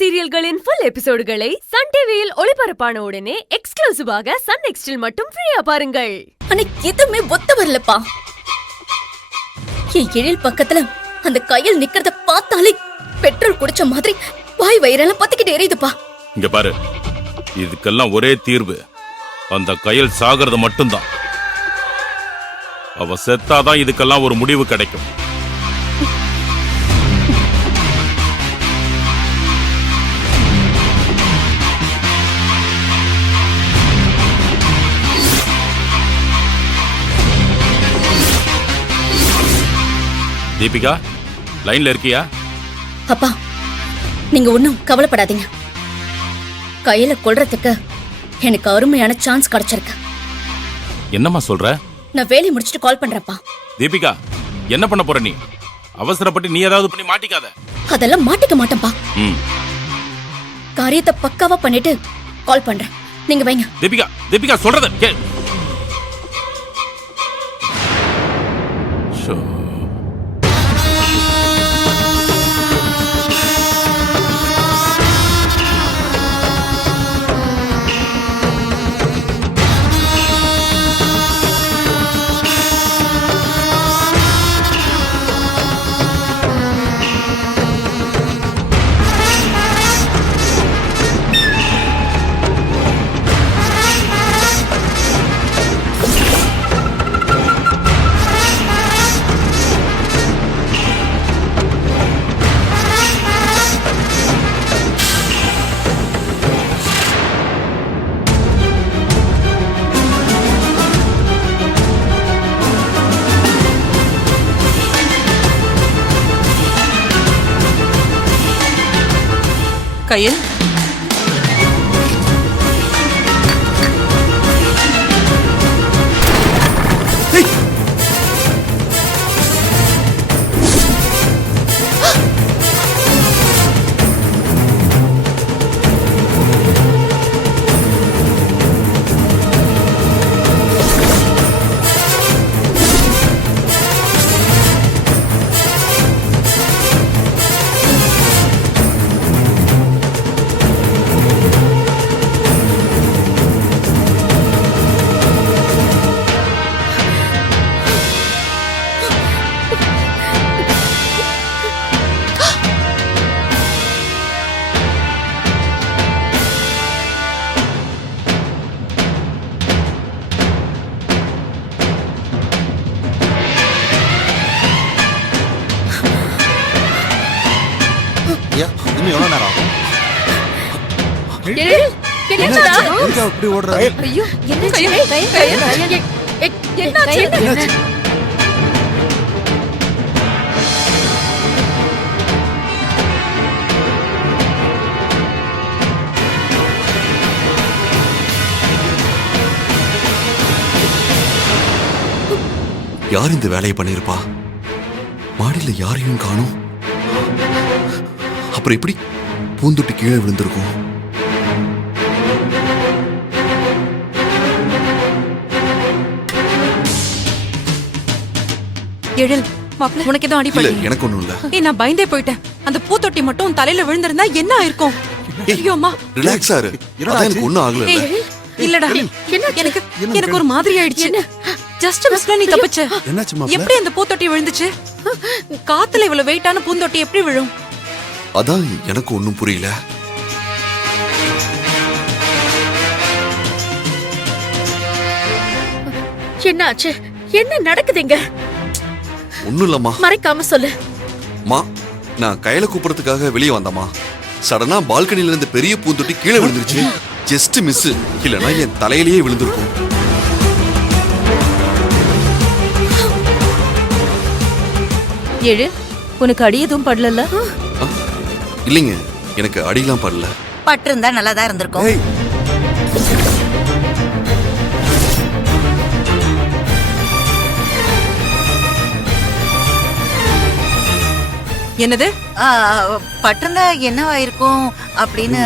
சீரியல்களின் full எபிசோடுகளை Sun டிவியில் ஒளிபரப்பான உடனே எக்ஸ்க்ளூசிவாக சன் நெக்ஸ்டில் மட்டும் ஃப்ரீயா பாருங்கள். அன்னைக்கு எதுவுமே ஒத்த வரலப்பா. என் எழில் பக்கத்துல அந்த கையில் நிக்கிறத பார்த்தாலே பெட்ரோல் குடிச்ச மாதிரி வாய் வயிறெல்லாம் பத்திக்கிட்டு எரியுதுப்பா. இங்க பாரு, இதுக்கெல்லாம் ஒரே தீர்வு, அந்த கையில் சாகிறது மட்டும்தான். அவ செத்தாதான் இதுக்கெல்லாம் ஒரு முடிவு கிடைக்கும். தீபிகா, லைன்ல இருக்கியா? அப்பா, நீங்க ஒண்ணும் கவலைப்படாதீங்க. கையில கொல்றதுக்கு எனக்கு அருமையான சான்ஸ் கிடைச்சிருக்கு. என்னம்மா சொல்ற? நான் வேலையை முடிச்சிட்டு கால் பண்றேன்ப்பா. தீபிகா, என்ன பண்ண போற நீ? அவசரப்பட்டு நீ ஏதாவது பண்ணி மாட்டிக்காத. அதெல்லாம் மாட்டிக்க மாட்டேன்ப்பா. காரியத்தை பக்காவா பண்ணிட்டு கால் பண்றேன். நீங்க வைங்க. தீபிகா, தீபிகா சொல்றத கே. கையில் இன்னும் எவ்வளவு நேரம் ஆகும்? இப்படி ஓடுற? ஐயோ, என்னாச்சு? யார் இந்த வேலையை பண்ணிருப்பா? மாடியில யாரையும் காணும். அப்புறம் எப்படி பூந்தொட்டி கீழே விழுந்திருக்கும்? எழில், மாப்ள, உனக்கு எதுவும் அடிப்படை? எனக்கு ஒண்ணும் இல்ல. நான் பயந்தே போயிட்டேன். அந்த பூத்தொட்டி மட்டும் தலையில விழுந்திருந்தா என்ன ஆயிருக்கும்? ஐயோமா, ரிலாக்ஸ் ஆரு. எனக்கு ஒண்ணும் ஆகல. இல்லடா, எனக்கு ஒரு மாதிரி ஆயிடுச்சு. ஜஸ்ட் மிஸ்ல நீ தப்பிச்ச. எப்படி அந்த பூத்தொட்டி விழுந்துச்சு? காத்துல இவ்வளவு வெயிட்டான பூந்தொட்டி எப்படி விழும்? அதான் எனக்கு ஒண்ணும் புரியல. என்னாச்சு? என்ன நடக்குதுங்க? ஒண்ணும் இல்லம்மா. மறைக்காம சொல்லு. மா, நான் கையில கூப்பிடறதுக்காக வெளியே வந்தம்மா. சடனா பால்கனில இருந்து பெரிய பூந்தொட்டி கீழே விழுந்துருச்சு. Just miss. இல்லனா என் தலையிலேயே விழுந்திருக்கும். ஏழு, உனக்கு அடி எதுவும் படல? இல்லைங்க, எனக்கு அடியெல்லாம் படல. பட்டு இருந்தா நல்லாதான் இருந்திருக்கும். என்னது? பட்டிருந்தா என்னவாயிருக்கும் அப்படின்னு